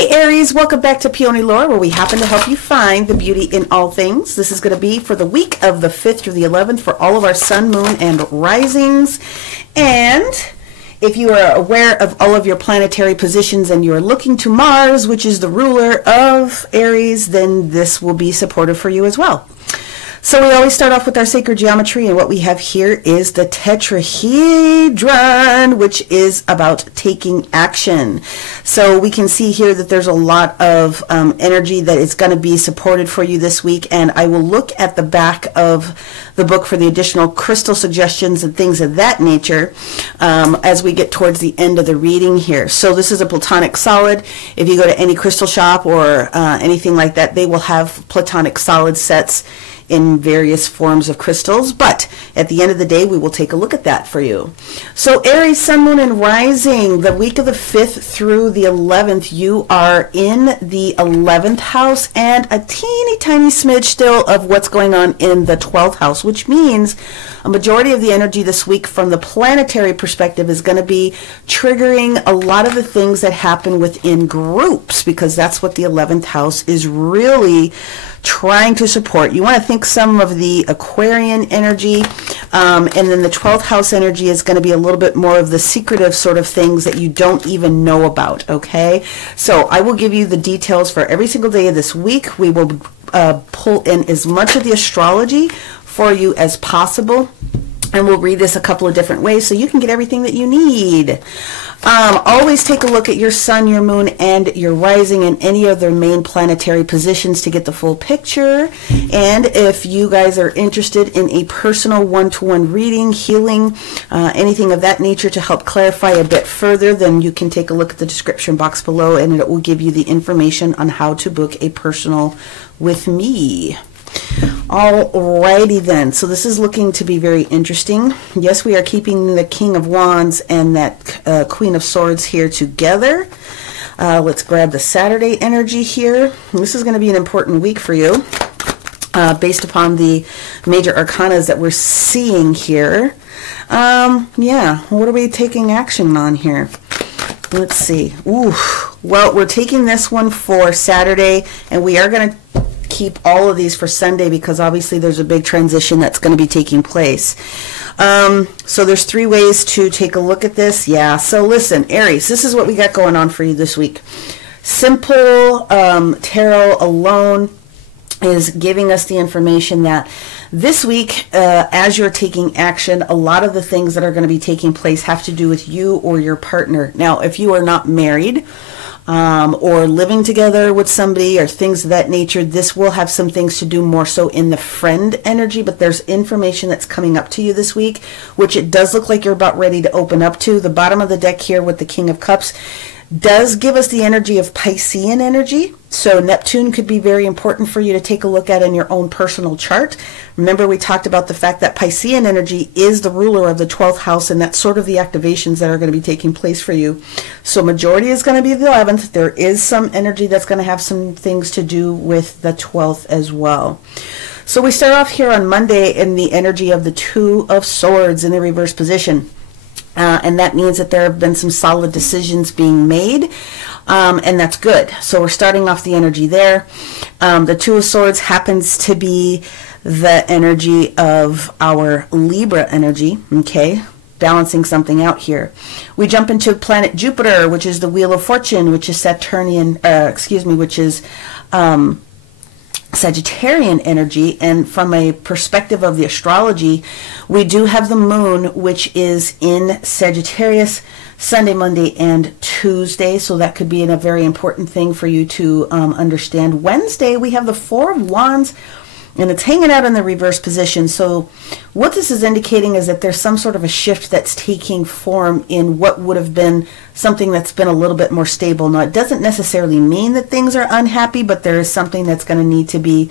Hey Aries, welcome back to Peony Lore, where we happen to help you find the beauty in all things. This is going to be for the week of the 5th through the 11th for all of our sun, moon, and risings. And if you are aware of all of your planetary positions and you're looking to Mars, which is the ruler of Aries, then this will be supportive for you as well. So we always start off with our sacred geometry, and what we have here is the tetrahedron, which is about taking action. So we can see here that there's a lot of energy that is going to be supported for you this week, and I will look at the back of the book for the additional crystal suggestions and things of that nature as we get towards the end of the reading here. So this is a platonic solid. If you go to any crystal shop or anything like that, they will have platonic solid sets in various forms of crystals, but at the end of the day we will take a look at that for you. So Aries, sun, moon, and rising, the week of the 5th through the 11th, you are in the 11th house and a teeny tiny smidge still of what's going on in the 12th house, which means a majority of the energy this week from the planetary perspective is going to be triggering a lot of the things that happen within groups, because that's what the 11th house is really trying to support. You want to think some of the Aquarian energy, and then the 12th house energy is going to be a little bit more of the secretive sort of things that you don't even know about, okay? So I will give you the details for every single day of this week. We will pull in as much of the astrology for you as possible, and we'll read this a couple of different ways so you can get everything that you need. Always take a look at your sun, your moon, and your rising and any of their main planetary positions to get the full picture. And if you guys are interested in a personal one-to-one reading, healing, anything of that nature to help clarify a bit further, then you can take a look at the description box below, and it will give you the information on how to book a personal with me. Alrighty then, so this is looking to be very interesting. Yes, we are keeping the King of Wands and that Queen of Swords here together. Let's grab the Saturday energy here. This is going to be an important week for you based upon the major arcanas that we're seeing here. Yeah, what are we taking action on here? Let's see. Ooh, well, we're taking this one for Saturday, and we are going to keep all of these for Sunday because obviously there's a big transition that's going to be taking place. So there's 3 ways to take a look at this. Yeah, so listen, Aries, this is what we got going on for you this week. Simple tarot alone is giving us the information that this week, as you're taking action, a lot of the things that are going to be taking place have to do with you or your partner. Now, if you are not married, or living together with somebody or things of that nature, this will have some things to do more so in the friend energy, but there's information that's coming up to you this week, which it does look like you're about ready to open up to. The bottom of the deck here with the King of Cups does give us the energy of Piscean energy. So Neptune could be very important for you to take a look at in your own personal chart. Remember, we talked about the fact that Piscean energy is the ruler of the 12th house, and that's sort of the activations that are going to be taking place for you. So majority is going to be the 11th. There is some energy that's going to have some things to do with the 12th as well. So we start off here on Monday in the energy of the Two of Swords in the reverse position. And that means that there have been some solid decisions being made, and that's good. So we're starting off the energy there. The Two of Swords happens to be the energy of our Libra energy, okay, balancing something out here. We jump into planet Jupiter, which is the Wheel of Fortune, which is Sagittarian energy, and from a perspective of the astrology, we do have the moon, which is in Sagittarius Sunday, Monday, and Tuesday, so that could be a very important thing for you to understand. Wednesday, we have the Four of Wands, and it's hanging out in the reverse position. So what this is indicating is that there's some sort of a shift that's taking form in what would have been something that's been a little bit more stable. Now, it doesn't necessarily mean that things are unhappy, but there is something that's going to need to be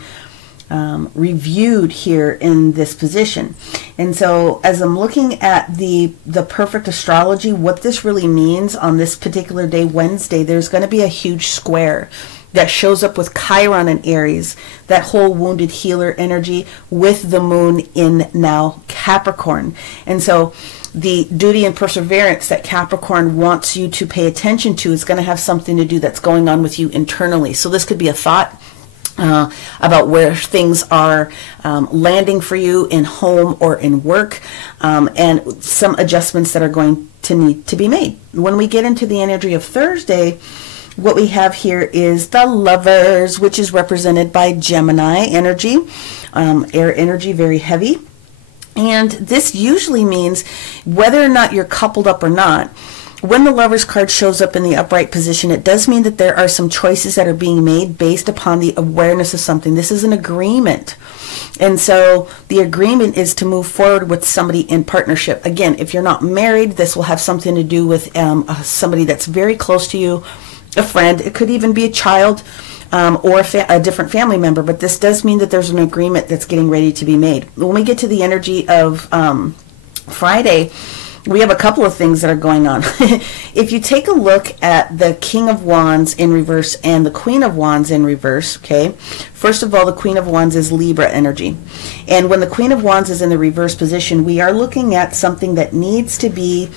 reviewed here in this position. And so as I'm looking at the perfect astrology, what this really means on this particular day, Wednesday, there's going to be a huge square that shows up with Chiron and Aries, that whole wounded healer energy with the moon in now Capricorn. And so the duty and perseverance that Capricorn wants you to pay attention to is going to have something to do that's going on with you internally. So this could be a thought about where things are landing for you in home or in work, and some adjustments that are going to need to be made. When we get into the energy of Thursday, what we have here is the Lovers, which is represented by Gemini energy, air energy, very heavy. And this usually means whether or not you're coupled up or not, when the Lovers card shows up in the upright position, it does mean that there are some choices that are being made based upon the awareness of something. This is an agreement. And so the agreement is to move forward with somebody in partnership. Again, if you're not married, this will have something to do with somebody that's very close to you, a friend. It could even be a child, or a different family member, but this does mean that there's an agreement that's getting ready to be made. When we get to the energy of Friday, we have a couple of things that are going on. If you take a look at the King of Wands in reverse and the Queen of Wands in reverse, okay, first of all, the Queen of Wands is Libra energy. And when the Queen of Wands is in the reverse position, we are looking at something that needs to be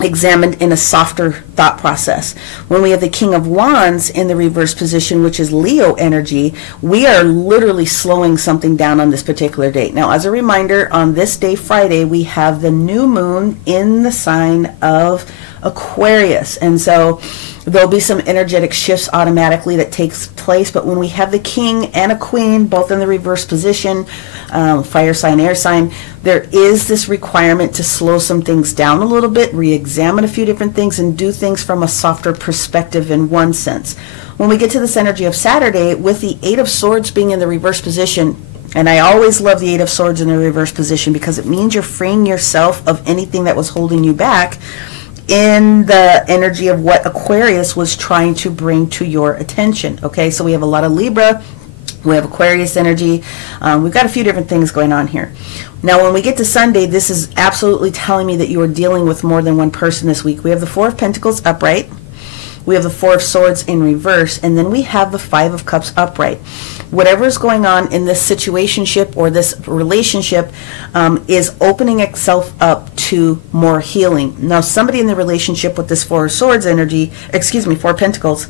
examined in a softer thought process. When we have the King of Wands in the reverse position, which is Leo energy, we are literally slowing something down on this particular date. Now, as a reminder, on this day, Friday, we have the new moon in the sign of Aquarius. And so there'll be some energetic shifts automatically that takes place. But when we have the King and a Queen, both in the reverse position, fire sign, air sign, there is this requirement to slow some things down a little bit, re-examine a few different things, and do things from a softer perspective in one sense. When we get to this energy of Saturday, with the Eight of Swords being in the reverse position, and I always love the Eight of Swords in the reverse position because it means you're freeing yourself of anything that was holding you back in the energy of what Aquarius was trying to bring to your attention. Okay, so we have a lot of Libra, we have Aquarius energy, we've got a few different things going on here. Now, when we get to Sunday, this is absolutely telling me that you are dealing with more than one person this week. We have the Four of Pentacles upright, we have the Four of Swords in reverse, and then we have the Five of Cups upright. Whatever is going on in this situationship or this relationship is opening itself up to more healing. Now, somebody in the relationship with this Four of Swords energy, Four of Pentacles,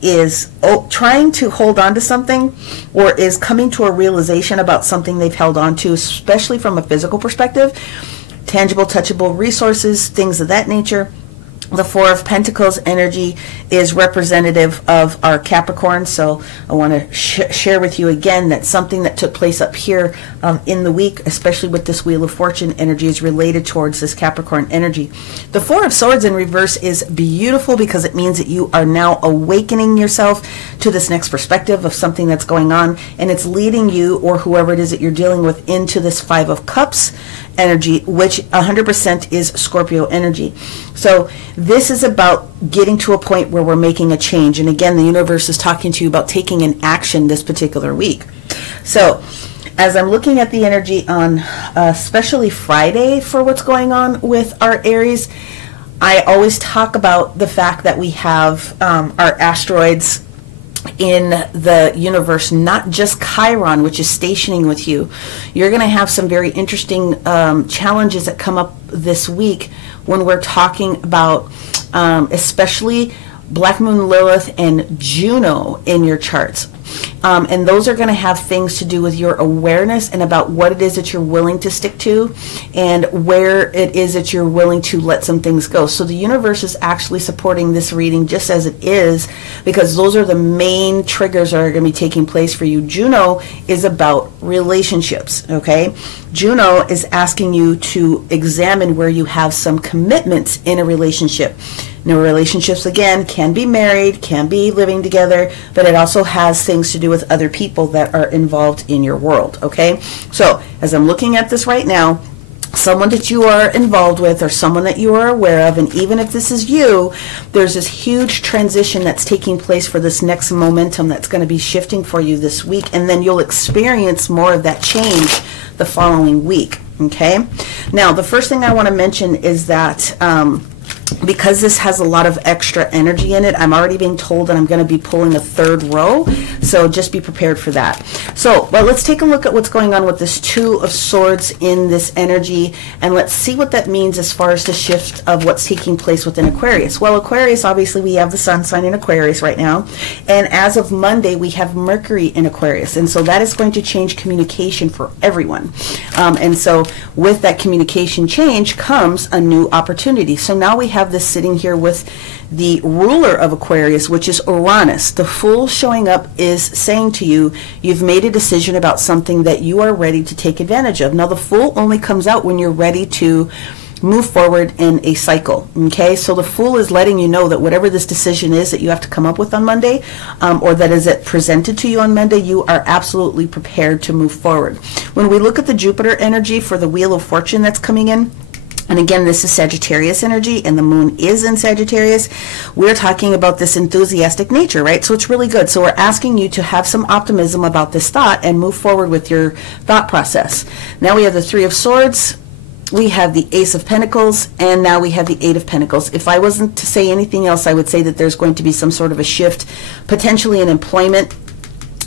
is trying to hold on to something, or is coming to a realization about something they've held on to, especially from a physical perspective, tangible, touchable resources, things of that nature. The Four of Pentacles energy is representative of our Capricorn, so I want to share with you again that something that took place up here in the week, especially with this Wheel of Fortune energy, is related towards this Capricorn energy. The Four of Swords in reverse is beautiful because it means that you are now awakening yourself to this next perspective of something that's going on, and it's leading you, or whoever it is that you're dealing with, into this Five of Cups energy, which 100% is Scorpio energy. So this is about getting to a point where we're making a change. And again, the universe is talking to you about taking an action this particular week. So as I'm looking at the energy on especially Friday for what's going on with our Aries, I always talk about the fact that we have our asteroids in the universe, not just Chiron, which is stationing with you. You're going to have some very interesting challenges that come up this week when we're talking about especially Black Moon Lilith and Juno in your charts. And those are going to have things to do with your awareness and about what it is that you're willing to stick to and where it is that you're willing to let some things go. So the universe is actually supporting this reading just as it is, because those are the main triggers that are going to be taking place for you. Juno is about relationships, okay? Juno is asking you to examine where you have some commitments in a relationship. Now, relationships, again, can be married, can be living together, but it also has things to do with other people that are involved in your world, okay? So, as I'm looking at this right now, someone that you are involved with or someone that you are aware of, and even if this is you, there's this huge transition that's taking place for this next momentum that's going to be shifting for you this week, and then you'll experience more of that change the following week, okay? Now, the first thing I want to mention is that because this has a lot of extra energy in it, I'm already being told that I'm going to be pulling a third row, so just be prepared for that. So, well, let's take a look at what's going on with this Two of Swords in this energy, and let's see what that means as far as the shift of what's taking place within Aquarius. Well, Aquarius, obviously we have the sun sign in Aquarius right now, and as of Monday we have Mercury in Aquarius, and so that is going to change communication for everyone. And so with that communication change comes a new opportunity. So now we have this sitting here with the ruler of Aquarius, which is Uranus. The Fool showing up is saying to you, you've made a decision about something that you are ready to take advantage of. Now the Fool only comes out when you're ready to move forward in a cycle. Okay, so the Fool is letting you know that whatever this decision is that you have to come up with on Monday, or that is it presented to you on Monday, you are absolutely prepared to move forward. When we look at the Jupiter energy for the Wheel of Fortune that's coming in, and again, this is Sagittarius energy, and the moon is in Sagittarius. We're talking about this enthusiastic nature, right? So it's really good. So we're asking you to have some optimism about this thought and move forward with your thought process. Now we have the Three of Swords, we have the Ace of Pentacles, and now we have the Eight of Pentacles. If I wasn't to say anything else, I would say that there's going to be some sort of a shift, potentially in employment,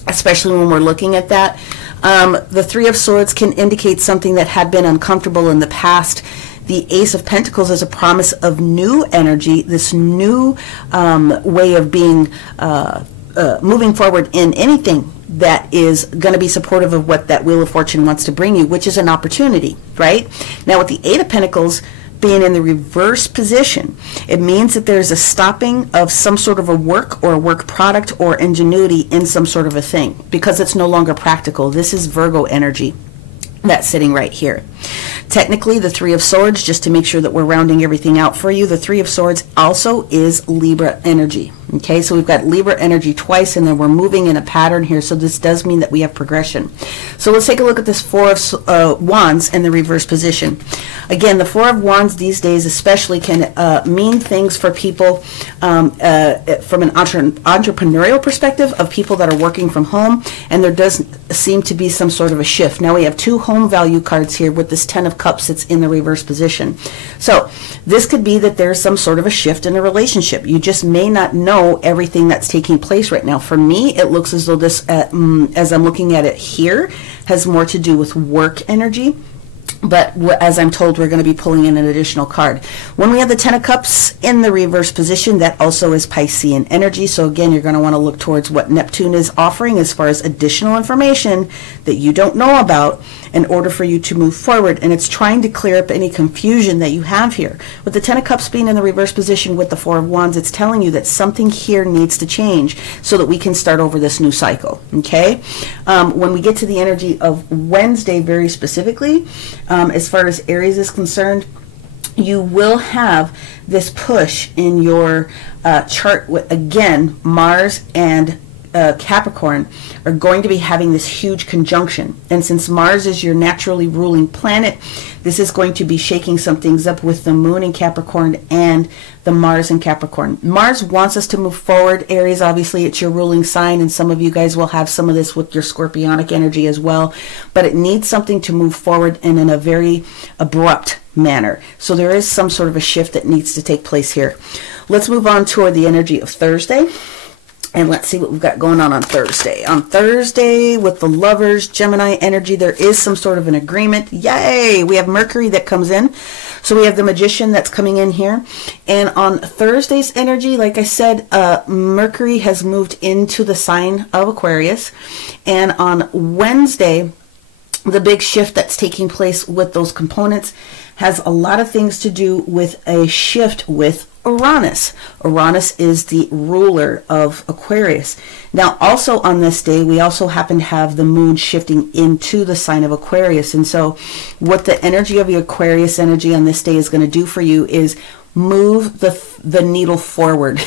especially when we're looking at that. The Three of Swords can indicate something that had been uncomfortable in the past. The Ace of Pentacles is a promise of new energy, this new way of being, moving forward in anything that is going to be supportive of what that Wheel of Fortune wants to bring you, which is an opportunity, right? Now with the Eight of Pentacles being in the reverse position, it means that there's a stopping of some sort of a work or a work product or ingenuity in some sort of a thing because it's no longer practical. This is Virgo energy that's sitting right here. Technically, the Three of Swords, just to make sure that we're rounding everything out for you, the Three of Swords also is Libra energy. Okay, so we've got Libra energy twice, and then we're moving in a pattern here, so this does mean that we have progression. So let's take a look at this Four of Wands in the reverse position. Again, the Four of Wands these days especially can mean things for people from an entrepreneurial perspective of people that are working from home, and there does seem to be some sort of a shift. Now we have two home value cards here with this Ten of Cups that's in the reverse position. So this could be that there's some sort of a shift in a relationship. You just may not know everything that's taking place right now. For me, it looks as though this, as I'm looking at it here, has more to do with work energy. But as I'm told, we're going to be pulling in an additional card. When we have the Ten of Cups in the reverse position, that also is Piscean energy. So again, you're going to want to look towards what Neptune is offering as far as additional information that you don't know about in order for you to move forward. And it's trying to clear up any confusion that you have here. With the Ten of Cups being in the reverse position with the Four of Wands, it's telling you that something here needs to change so that we can start over this new cycle. Okay? When we get to the energy of Wednesday very specifically, as far as Aries is concerned, you will have this push in your chart with, again, Mars and Capricorn are going to be having this huge conjunction. And since Mars is your naturally ruling planet, this is going to be shaking some things up with the Moon in Capricorn and the Mars in Capricorn. Mars wants us to move forward. Aries, obviously, it's your ruling sign, and some of you guys will have some of this with your scorpionic energy as well. But it needs something to move forward and in a very abrupt manner. So there is some sort of a shift that needs to take place here. Let's move on toward the energy of Thursday. And let's see what we've got going on Thursday. On Thursday, with the Lovers, Gemini energy, there is some sort of an agreement. Yay! We have Mercury that comes in. So we have the Magician that's coming in here. And on Thursday's energy, like I said, Mercury has moved into the sign of Aquarius. And on Wednesday, the big shift that's taking place with those components has a lot of things to do with a shift with Uranus. Uranus is the ruler of Aquarius. Now, also on this day, we also happen to have the moon shifting into the sign of Aquarius. And so what the energy of the Aquarius energy on this day is going to do for you is move the needle forward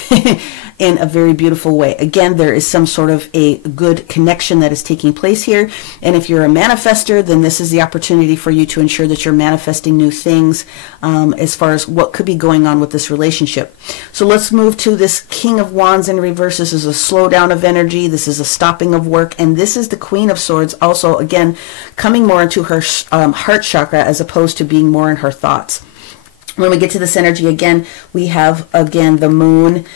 in a very beautiful way. Again, there is some sort of a good connection that is taking place here. And if you're a manifester, then this is the opportunity for you to ensure that you're manifesting new things as far as what could be going on with this relationship. So let's move to this King of Wands in reverse. This is a slowdown of energy. This is a stopping of work. And this is the Queen of Swords also, again, coming more into her heart chakra as opposed to being more in her thoughts. When we get to this energy again, we have again the moon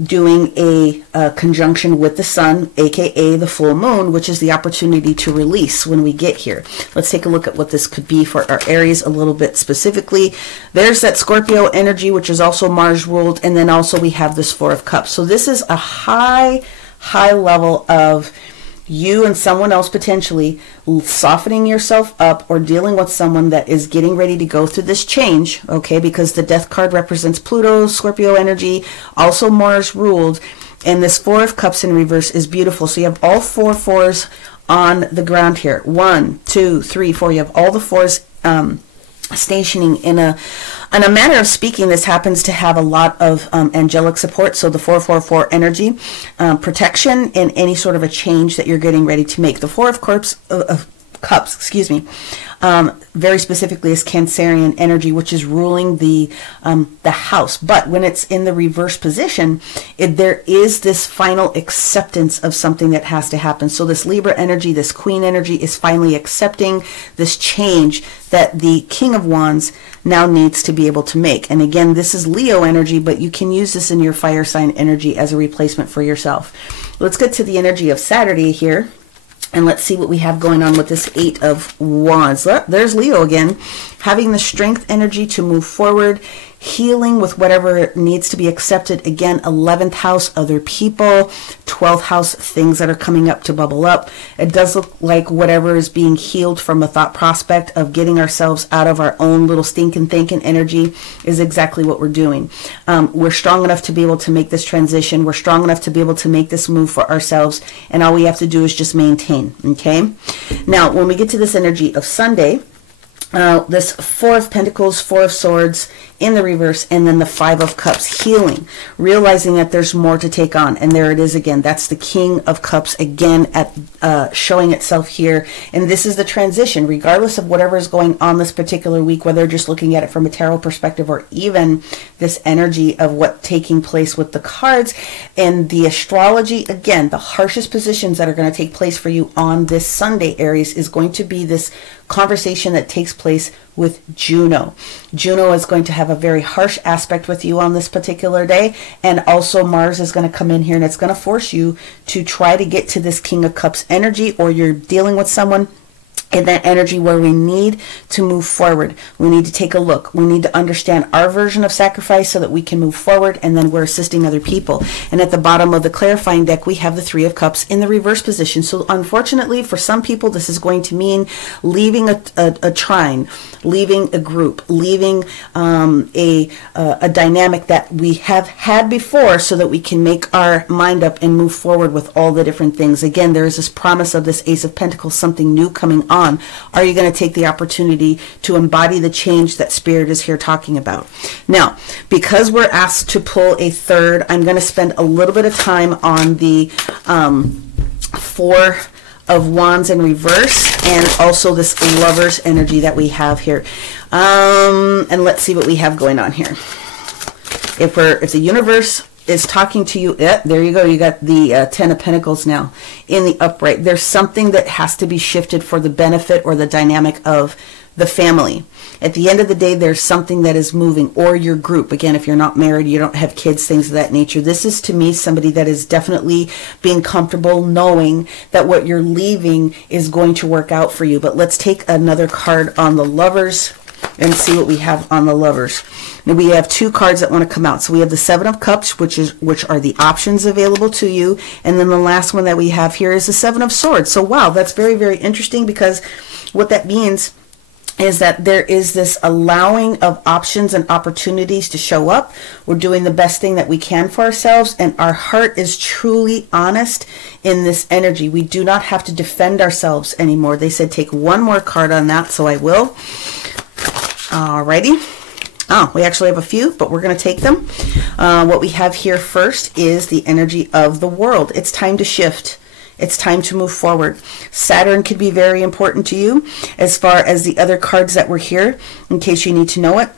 doing a conjunction with the sun, aka the full moon, which is the opportunity to release when we get here. Let's take a look at what this could be for our Aries a little bit specifically. There's that Scorpio energy, which is also Mars ruled, and then also we have this Four of Cups. So this is a high level of you and someone else potentially softening yourself up or dealing with someone that is getting ready to go through this change, okay, because the Death card represents Pluto, Scorpio energy, also Mars ruled, and this Four of Cups in reverse is beautiful. So you have all four fours on the ground here. 1, 2, 3, 4. You have all the fours stationing in a manner of speaking. This happens to have a lot of angelic support, so the 444 energy, protection in any sort of a change that you're getting ready to make. The Four of Cups, excuse me, very specifically is Cancerian energy, which is ruling the house. But when it's in the reverse position, there is this final acceptance of something that has to happen. So this Libra energy, this Queen energy, is finally accepting this change that the King of Wands now needs to be able to make. And again, this is Leo energy, but you can use this in your fire sign energy as a replacement for yourself. Let's get to the energy of Saturday here. And let's see what we have going on with this Eight of Wands. There's Leo again, having the strength energy to move forward, healing with whatever needs to be accepted. Again, 11th house, other people, 12th house, things that are coming up to bubble up. It does look like whatever is being healed from a thought prospect of getting ourselves out of our own little stinking thinking energy is exactly what we're doing. We're strong enough to be able to make this transition. We're strong enough to be able to make this move for ourselves. And all we have to do is just maintain, okay? Now, when we get to this energy of Sunday, this Four of Pentacles, Four of Swords in the reverse, and then the Five of Cups, healing, realizing that there's more to take on. And there it is again. That's the King of Cups again at showing itself here. And this is the transition, regardless of whatever is going on this particular week, whether just looking at it from a tarot perspective or even this energy of what's taking place with the cards and the astrology. Again, the harshest positions that are going to take place for you on this Sunday, Aries, is going to be this conversation that takes place with Juno. Juno is going to have a very harsh aspect with you on this particular day, and also Mars is going to come in here and it's going to force you to try to get to this King of Cups energy, or you're dealing with someone in that energy where we need to move forward. We need to take a look. We need to understand our version of sacrifice so that we can move forward, and then we're assisting other people. And at the bottom of the clarifying deck, we have the Three of Cups in the reverse position. So unfortunately, for some people, this is going to mean leaving a trine, leaving a group, leaving a dynamic that we have had before so that we can make our mind up and move forward with all the different things. Again, there is this promise of this Ace of Pentacles, something new coming on. Are you going to take the opportunity to embody the change that Spirit is here talking about? Now, because we're asked to pull a third, I'm going to spend a little bit of time on the Four of Wands in reverse, and also this Lover's energy that we have here. And let's see what we have going on here. If the universe is talking to you, there you go, you got the Ten of Pentacles now in the upright. There's something that has to be shifted for the benefit or the dynamic of the family. At the end of the day, there's something that is moving, or your group. Again, if you're not married, you don't have kids, things of that nature. This is, to me, somebody that is definitely being comfortable knowing that what you're leaving is going to work out for you. But let's take another card on the Lovers and see what we have on the Lovers. Now, we have two cards that want to come out. So we have the Seven of Cups, which are the options available to you, and then the last one that we have here is the Seven of Swords. So wow, that's very, very interesting, because what that means is that there is this allowing of options and opportunities to show up. We're doing the best thing that we can for ourselves, and our heart is truly honest in this energy. We do not have to defend ourselves anymore. They said take one more card on that, so I will. Alrighty. Oh, we actually have a few, but we're going to take them. What we have here first is the energy of the World. It's time to shift. It's time to move forward. Saturn could be very important to you as far as the other cards that were here, in case you need to know it.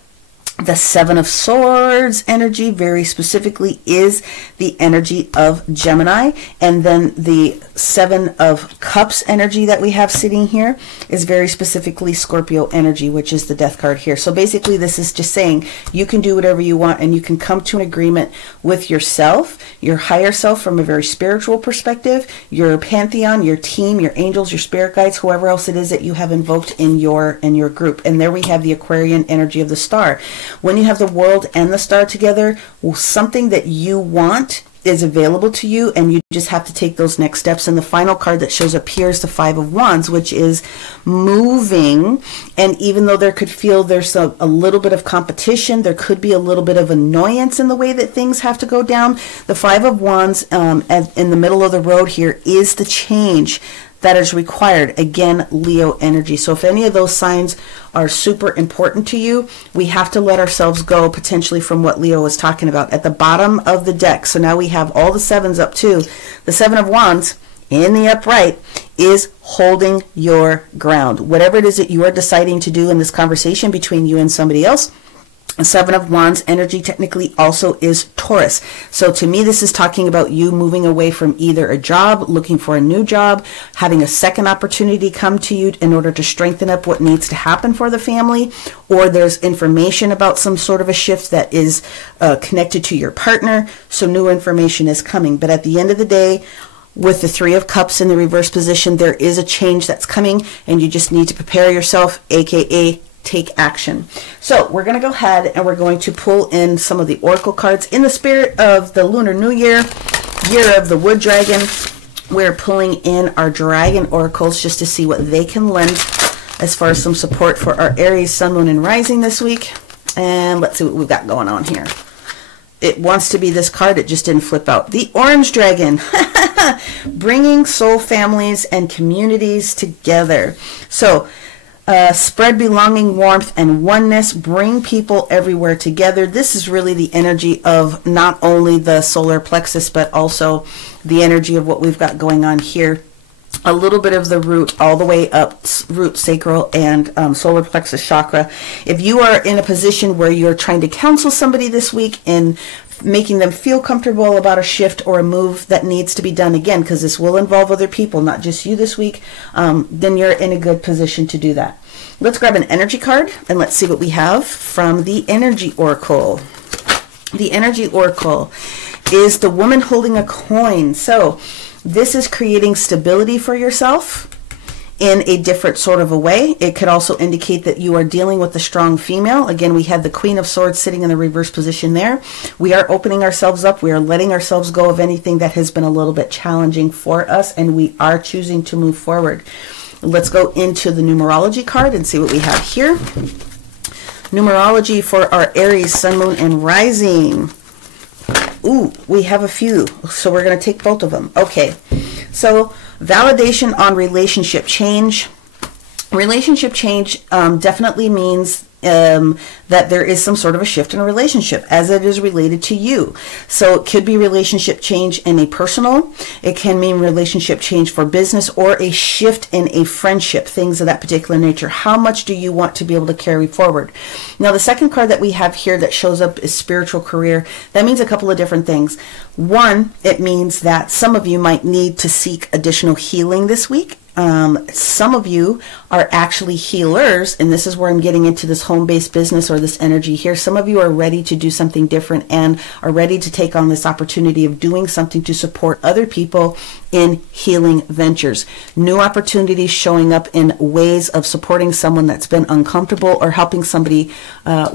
The Seven of Swords energy very specifically is the energy of Gemini. And then the Seven of Cups energy that we have sitting here is very specifically Scorpio energy, which is the Death card here. So basically this is just saying you can do whatever you want and you can come to an agreement with yourself, your higher self from a very spiritual perspective, your pantheon, your team, your angels, your spirit guides, whoever else it is that you have invoked in your group. And there we have the Aquarian energy of the star. When you have the world and the star together, something that you want is available to you, and you just have to take those next steps. And the final card that shows up here is the Five of Wands, which is moving. And even though there could feel there's a little bit of competition, there could be a little bit of annoyance in the way that things have to go down, the Five of Wands in the middle of the road here is the change that is required. Again, Leo energy. So if any of those signs are super important to you, we have to let ourselves go potentially from what Leo was talking about at the bottom of the deck. So now we have all the sevens up too. The Seven of Wands in the upright is holding your ground. Whatever it is that you are deciding to do in this conversation between you and somebody else, the Seven of Wands energy technically also is Taurus. So to me, this is talking about you moving away from either a job, looking for a new job, having a second opportunity come to you in order to strengthen up what needs to happen for the family, or there's information about some sort of a shift that is connected to your partner. So new information is coming. But at the end of the day, with the Three of Cups in the reverse position, there is a change that's coming, and you just need to prepare yourself, aka take action. So we're going to go ahead and we're going to pull in some of the oracle cards in the spirit of the Lunar New Year, year of the Wood Dragon. We're pulling in our dragon oracles just to see what they can lend as far as some support for our Aries, Sun, Moon, and Rising this week. And let's see what we've got going on here. It wants to be this card. It just didn't flip out. The Orange Dragon. Bringing soul families and communities together. So spread belonging, warmth, and oneness. Bring people everywhere together. This is really the energy of not only the solar plexus, but also the energy of what we've got going on here. A little bit of the root all the way up, root, sacral, and solar plexus chakra. If you are in a position where you're trying to counsel somebody this week in making them feel comfortable about a shift or a move that needs to be done, again, because this will involve other people, not just you this week, then you're in a good position to do that. Let's grab an energy card and let's see what we have from the Energy Oracle. The Energy Oracle is the woman holding a coin. So this is creating stability for yourself in a different sort of a way. It could also indicate that you are dealing with a strong female. Again, we had the Queen of Swords sitting in the reverse position there. We are opening ourselves up. We are letting ourselves go of anything that has been a little bit challenging for us, and we are choosing to move forward. Let's go into the numerology card and see what we have here. Numerology for our Aries, Sun, Moon, and Rising. Ooh, we have a few, so we're going to take both of them. Okay, so validation on relationship change. Relationship change definitely means that there is some sort of a shift in a relationship as it is related to you. So it could be relationship change in a personal, it can mean relationship change for business, or a shift in a friendship, things of that particular nature. How much do you want to be able to carry forward? Now, the second card that we have here that shows up is spiritual career. That means a couple of different things. One, it means that some of you might need to seek additional healing this week. Some of you are actually healers, and this is where I'm getting into this home-based business or this energy here. Some of you are ready to do something different and are ready to take on this opportunity of doing something to support other people in healing ventures. New opportunities showing up in ways of supporting someone that's been uncomfortable or helping somebody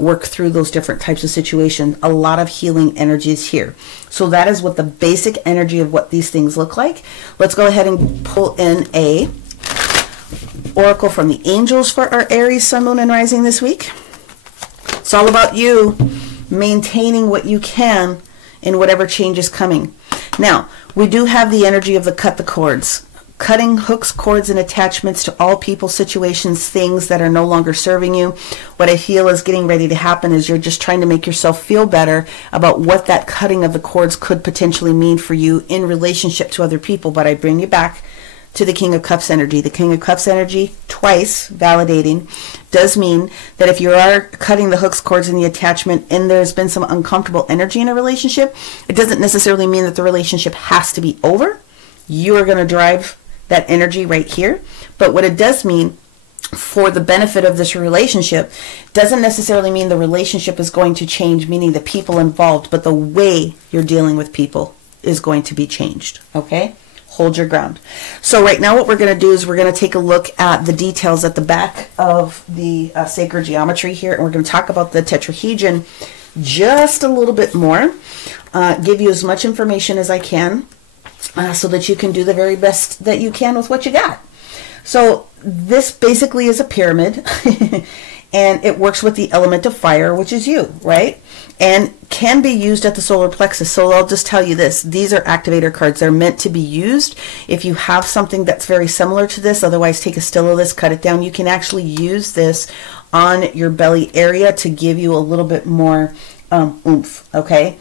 work through those different types of situations. A lot of healing energies here. So that is what the basic energy of what these things look like. Let's go ahead and pull in a oracle from the angels for our Aries, Sun, Moon, and Rising this week. It's all about you maintaining what you can in whatever change is coming. Now, we do have the energy of the cut the cords. Cutting hooks, cords, and attachments to all people, situations, things that are no longer serving you. What I feel is getting ready to happen is you're just trying to make yourself feel better about what that cutting of the cords could potentially mean for you in relationship to other people. But I bring you back to the King of Cups energy. The King of Cups energy, twice validating, does mean that if you are cutting the hooks, cords, and the attachment, and there's been some uncomfortable energy in a relationship, it doesn't necessarily mean that the relationship has to be over. You are going to drive that energy right here. But what it does mean, for the benefit of this relationship, doesn't necessarily mean the relationship is going to change, meaning the people involved, but the way you're dealing with people is going to be changed. Okay? Hold your ground. So right now what we're going to do is we're going to take a look at the details at the back of the sacred geometry here, and we're going to talk about the tetrahedron just a little bit more, give you as much information as I can so that you can do the very best that you can with what you got. So this basically is a pyramid and it works with the element of fire, which is you, right? And can be used at the solar plexus. So I'll just tell you this. These are activator cards. They're meant to be used. If you have something that's very similar to this, otherwise take a still of this, cut it down. You can actually use this on your belly area to give you a little bit more oomph, okay?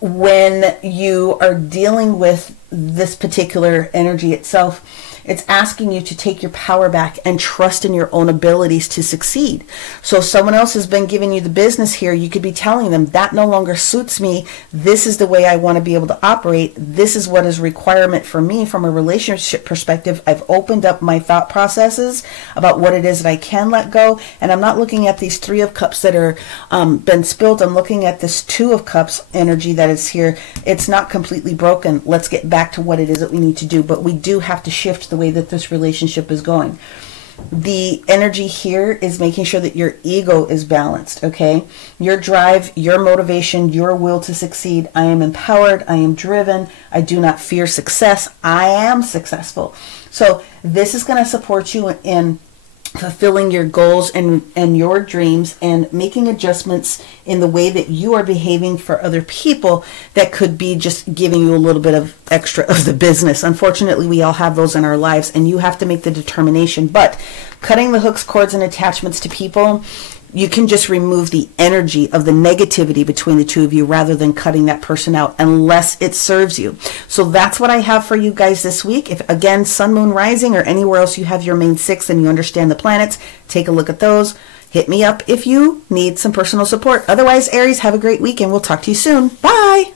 When you are dealing with this particular energy itself, it's asking you to take your power back and trust in your own abilities to succeed. So if someone else has been giving you the business here, you could be telling them, that no longer suits me. This is the way I want to be able to operate. This is what is a requirement for me from a relationship perspective. I've opened up my thought processes about what it is that I can let go. And I'm not looking at these 3 of Cups that are been spilled. I'm looking at this 2 of Cups energy that is here. It's not completely broken. Let's get back to what it is that we need to do. But we do have to shift the way that this relationship is going. The energy here is making sure that your ego is balanced, okay? Your drive, your motivation, your will to succeed. I am empowered. I am driven. I do not fear success. I am successful. So this is going to support you in fulfilling your goals and your dreams, and making adjustments in the way that you are behaving for other people that could be just giving you a little bit of extra of the business. Unfortunately, we all have those in our lives, and you have to make the determination. But cutting the hooks, cords, and attachments to people, you can just remove the energy of the negativity between the two of you rather than cutting that person out unless it serves you. So that's what I have for you guys this week. If, again, Sun, Moon, Rising, or anywhere else you have your main 6 and you understand the planets, take a look at those. Hit me up if you need some personal support. Otherwise, Aries, have a great week and we'll talk to you soon. Bye!